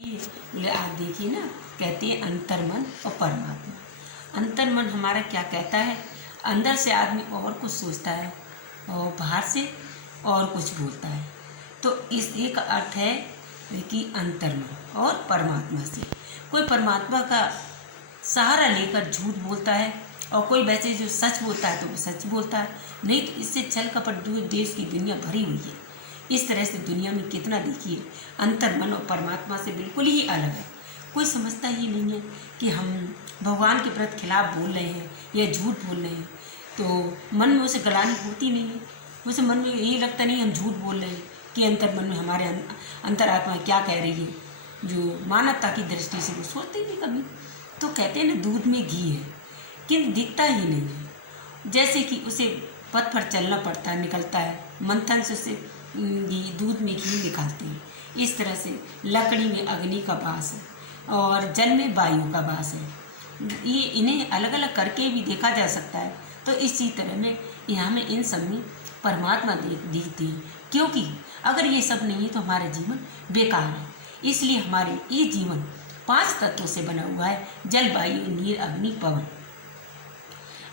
ये आप देखिए ना, कहते हैं अंतर्मन और परमात्मा। अंतर्मन हमारा क्या कहता है, अंदर से आदमी और कुछ सोचता है और बाहर से और कुछ बोलता है। तो इस एक अर्थ है कि अंतर्मन और परमात्मा से कोई परमात्मा का सहारा लेकर झूठ बोलता है और कोई वैसे जो सच बोलता है तो वो सच बोलता है, नहीं तो इससे छल कपट देश की दुनिया भरी हुई है। इस तरह से दुनिया में कितना देखिए अंतर्मन और परमात्मा से बिल्कुल ही अलग है। कोई समझता ही नहीं है कि हम भगवान के प्रति खिलाफ बोल रहे हैं या झूठ बोल रहे हैं, तो मन में उसे गलानी होती नहीं है। उसे मन में यही लगता नहीं हम झूठ बोल रहे हैं कि अंतर्मन में हमारे अंतरात्मा क्या कह रही है, जो मानवता की दृष्टि से वो सोचते नहीं कभी। तो कहते हैं ना, दूध में घी है किंतु दिखता ही नहीं है। जैसे कि उसे पथ पर चलना पड़ता है, निकलता है, मंथन से उसे दूध में घी निकालते हैं। इस तरह से लकड़ी में अग्नि का वास है और जल में वायु का वास है। ये इन्हें अलग अलग करके भी देखा जा सकता है। तो इसी तरह में यहाँ में इन सब में परमात्मा दिखते हैं, क्योंकि अगर ये सब नहीं है तो हमारा जीवन बेकार है। इसलिए हमारे ये जीवन 5 तत्वों से बना हुआ है, जल वायु नीर अग्नि पवन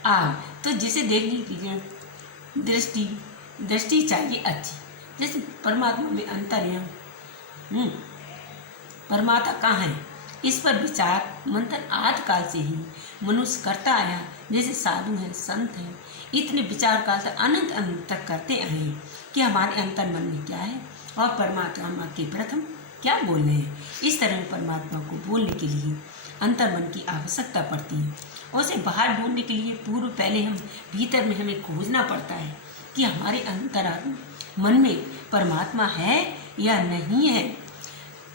आग। तो जिसे देखने की दृष्टि चाहिए अच्छी। जैसे परमात्मा में अंतर है, परमात्मा कहाँ है, इस पर विचार मंथन आदि काल से ही मनुष्य करता आया। जैसे साधु हैं, संत हैं, इतने विचार काल तक अनंत तक करते आए हैं कि हमारे अंतर मन में क्या है और परमात्मा के प्रथम क्या बोल रहे हैं। इस तरह परमात्मा को बोलने के लिए अंतर्मन की आवश्यकता पड़ती है। उसे बाहर बोलने के लिए पूर्व पहले हम भीतर में हमें खोजना पड़ता है कि हमारे अंतरात्मा मन में परमात्मा है या नहीं है।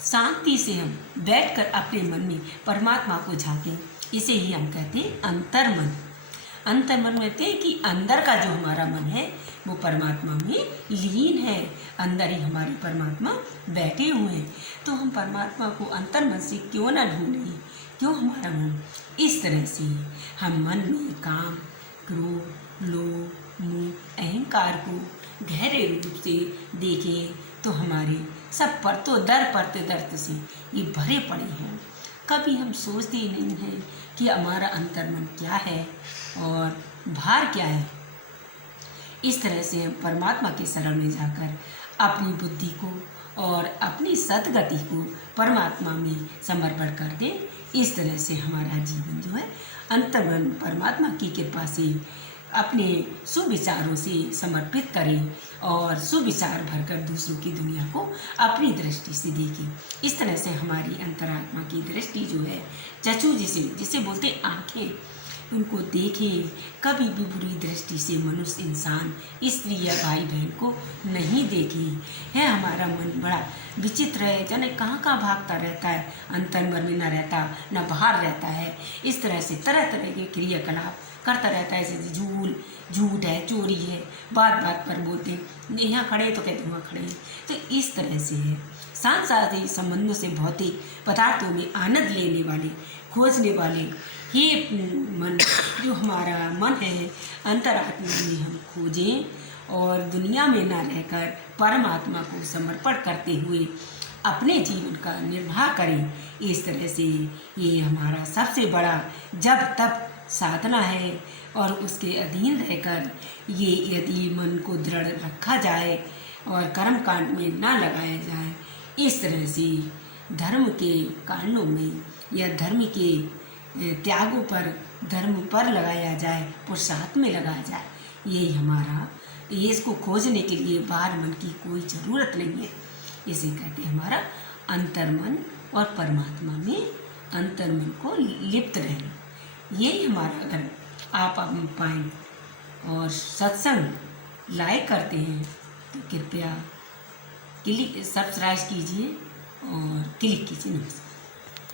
शांति से हम बैठकर अपने मन में परमात्मा को झांकें, इसे ही हम कहते हैं अंतर्मन। अंतर्मन कहते हैं कि अंदर का जो हमारा मन है वो परमात्मा में लीन है, अंदर ही हमारे परमात्मा बैठे हुए हैं। तो हम परमात्मा को अंतर्मन से क्यों ना ढूंढें, क्यों हमारा मन इस तरह से हम मन में काम, क्रोध, लोभ, मोह, अहंकार को गहरे रूप से देखें तो हमारे सब परतों दर्द से ये भरे पड़े हैं। कभी हम सोचते ही नहीं हैं कि हमारा अंतर्मन क्या है और बाहर क्या है। इस तरह से हम परमात्मा के शरण में जाकर अपनी बुद्धि को और अपनी सद्गति को परमात्मा में समर्पण कर दें। इस तरह से हमारा जीवन जो है अंतर्मन परमात्मा की कृपा से अपने सुविचारों से समर्पित करें और सुविचार भरकर दूसरों की दुनिया को अपनी दृष्टि से देखें। इस तरह से हमारी अंतरात्मा की दृष्टि जो है चक्षु जिसे बोलते आँखें, उनको देखें। कभी भी बुरी दृष्टि से मनुष्य इंसान स्त्री या भाई बहन को नहीं देखे है। हमारा मन बड़ा विचित्र है, जाने कहाँ कहाँ भागता रहता है, अंतर्मन में न रहता न बाहर रहता है। इस तरह से तरह तरह के क्रियाकलाप करता रहता है, जैसे झूठ है, चोरी है, बात बात पर बोलते यहाँ खड़े तो कहते वहाँ खड़े। तो इस तरह से है सांसारिक संबंधों से भौतिक पदार्थों में आनंद लेने वाले, खोजने वाले ये मन जो हमारा मन है अंतरात्मा में हम खोजें और दुनिया में न रहकर परमात्मा को समर्पण करते हुए अपने जीवन का निर्वाह करें। इस तरह से ये हमारा सबसे बड़ा जब तब साधना है और उसके अधीन रहकर ये यदि मन को दृढ़ रखा जाए और कर्म कांड में ना लगाया जाए, इस तरह से धर्म के कांडों में या धर्म के त्यागों पर धर्म पर लगाया जाए, पुरुषार्थ में लगाया जाए, यही हमारा ये इसको खोजने के लिए बाहर मन की कोई ज़रूरत नहीं है। इसे कहते हैं हमारा अंतर्मन और परमात्मा में अंतर्मन को लिप्त रहना। यही हमारा, अगर आप पाएँ और सत्संग लाइक करते हैं तो कृपया सब्सक्राइब कीजिए और क्लिक कीजिए। नमस्कार।